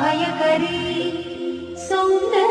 भयकरी सौंदर्य।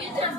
别这样，